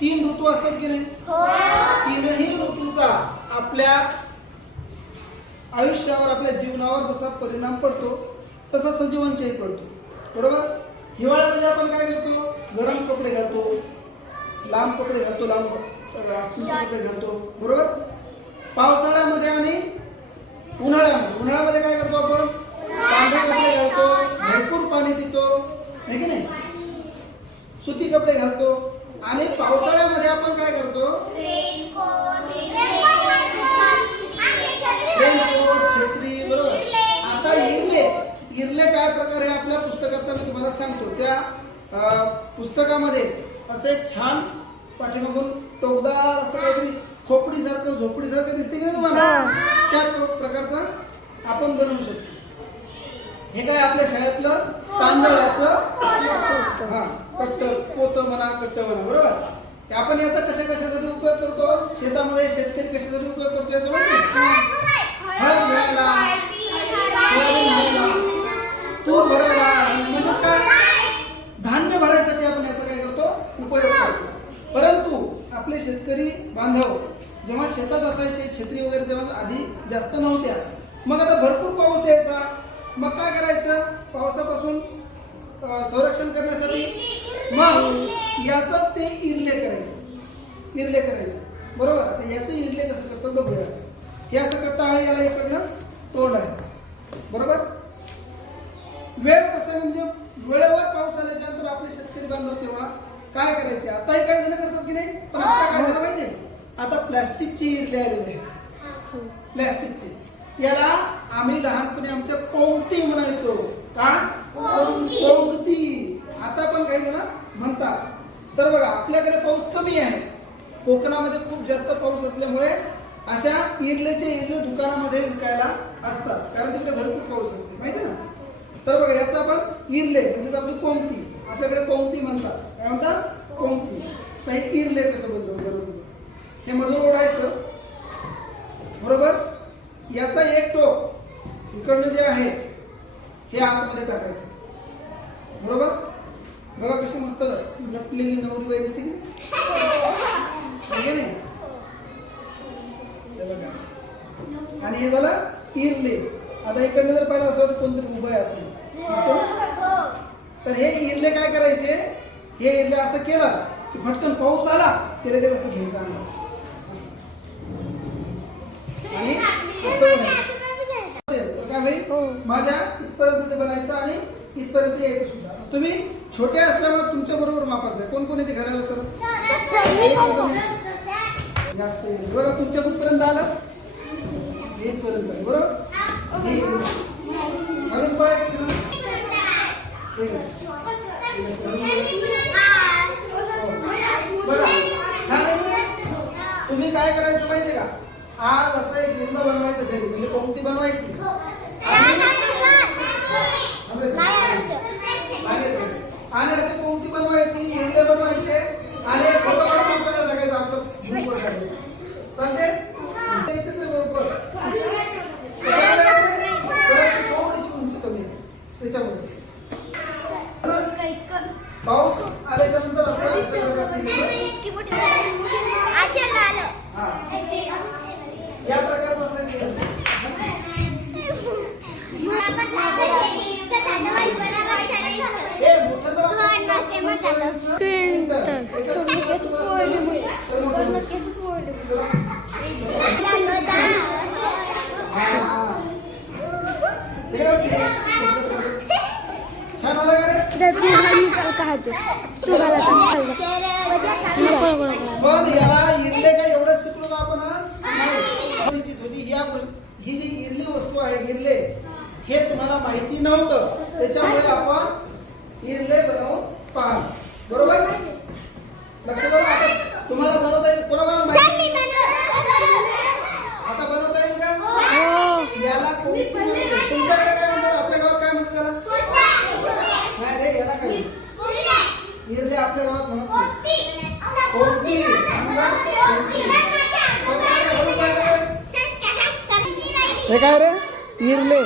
तीन ऋतू असतात की नाही? तीनही ऋतूचा आपल्या आयुष्यावर आपल्या जीवनावर जसा परिणाम पडतो तसा सजीवांच्याही पडतो. बरोबर? हिवाळ्यामध्ये आपण काय करतो गरम कपडे घालतो लांब कपडे घालतो लांब कपडे घालतो. बरोबर? पावसाळ्यामध्ये आणि उन्हाळ्यामध्ये उन्हाळ्यामध्ये काय करतो आपण? पांढरे कपडे घालतो भरपूर पाणी पितो नाही की नाही? सुती कपडे घालतो आणि पावसाळ्यामध्ये आपण काय करतो? रेनकोट छत्री बरोबर. आता इरले. इरले काय प्रकार आहे? आपल्या पुस्तकाचा मी तुम्हाला सांगतो. त्या अं, पुस्तकामध्ये असं एक छान पाठीमागून टोकदार असं काहीतरी खोपडीसारखं झोपडीसारखं दिसते की नाही तुम्हाला? त्या प्रकारचा आपण बनवू शकतो. हे काय आपल्या शाळेतलं तांदळाचं म्हणा कट्ट म्हणा बरोबर? आपण याचा कशा कशासाठी उपयोग करतो? शेतामध्ये शेतकरी कशासाठी उपयोग करतो याचं? हळद तूर भरायला. म्हणजेच काय? धान्य भरायसाठी आपण याचा काय करतो? उपयोग करतो. परंतु आपले शेतकरी बांधव जेव्हा शेतात असायचे छत्री वगैरे तेव्हा आधी जास्त नव्हत्या. मग आता भरपूर पाऊस यायचा. मग काय करायचं? पावसापासून संरक्षण करण्यासाठी मग याचंच ते इरले करायचं. इरले करायचे. बरोबर? आता याचं इरले कसं करतात? बघूया. हे असं कट्टा आहे याला इकडनं तोंड आहे. बरोबर? वेळ कसं म्हणजे वेळेवर पाऊस आल्याच्यानंतर आपले शेतकरी बांधव तेव्हा काय करायचे? आताही काही जण करतात की नाही? पण आता काय झालं माहितीये आता प्लास्टिकची इरले आलेले आहे प्लास्टिकचे. याला आम्ही लहानपणी आमच्या पोंगती म्हणायचो. का पोंगती आता पण काही जण म्हणतात. तर बघा आपल्याकडे पाऊस कमी आहे. कोकणामध्ये खूप जास्त पाऊस असल्यामुळे अशा इरलेचे इरले दुकानामध्ये विकायला असतात. कारण तिकडे भरपूर पाऊस असते. माहिती ना? तर बघा याचं आपण इरले म्हणजेच आपली कोंगती आपल्याकडे कोंगती म्हणतात? काय म्हणतात? कोंगती तर हे इरले कसं बोलतो बरोबर. हे मधून ओढायचं बरोबर याचा एक टोक इकडनं जे आहे हे आतमध्ये टाकायचं बरोबर बघा कशी मस्त लपलेली नवरी बाई दिसते की नाही? आणि हे झालं इरले. आता इकडनं जर पाहिलं असं वाटतं कोणतरी उभं आहे. दिसतं? तर हे इरले काय करायचे? हे इरले असं केलं की फटकन पाऊस आला की लगेच असं घ्यायचं. आणि असं काय होईल माझ्या इथपर्यंत ते बनायचं आणि इथपर्यंत यायचं सुद्धा. तुम्ही छोटे असल्यामुळे तुमच्या बरोबर मापाचं आहे. कोण कोण येते घराला सर जास्त तुमच्या कुठपर्यंत आलं? इथपर्यंत बरोबर हे. पाय. ठीक आहे. बघा छान तुम्ही काय करायचं माहितीये का? आज असं एक लिंब बनवायचं घरी म्हणजे पंक्ती बनवायची आणि असे कोणती बनवायची इरले बनवायचे आणि एक छोटं छोटं मसाला टाकायचं आपलं झुंबर टाकायचं. चालते ते इथेच आहे बरोबर सगळ्या सगळ्याची थोडीशी उंची कमी आहे त्याच्यामध्ये पाऊस आल्याच्यानंतर असं अशा प्रकारचं इकडं हा या प्रकारचं असं केलं हे मोठं जर असं छान एवढंच शिकलो का आपण हा? ही जी इरली वस्तू आहे इरले हे तुम्हाला माहिती नव्हतं. त्याच्यामुळे आपण इरले बनवून पाहा बरोबर लक्षात आलं आता तुम्हाला बनवता येईल कोणाला माहिती आता बनवता येईल का याला कोणती म्हणतात? तुमच्याकडे काय म्हणतात आपल्या गावात काय म्हणतात त्याला नाही रे याला काय म्हणतात? इरले आपल्या गावात म्हणत नाही हे काय रे? इरले.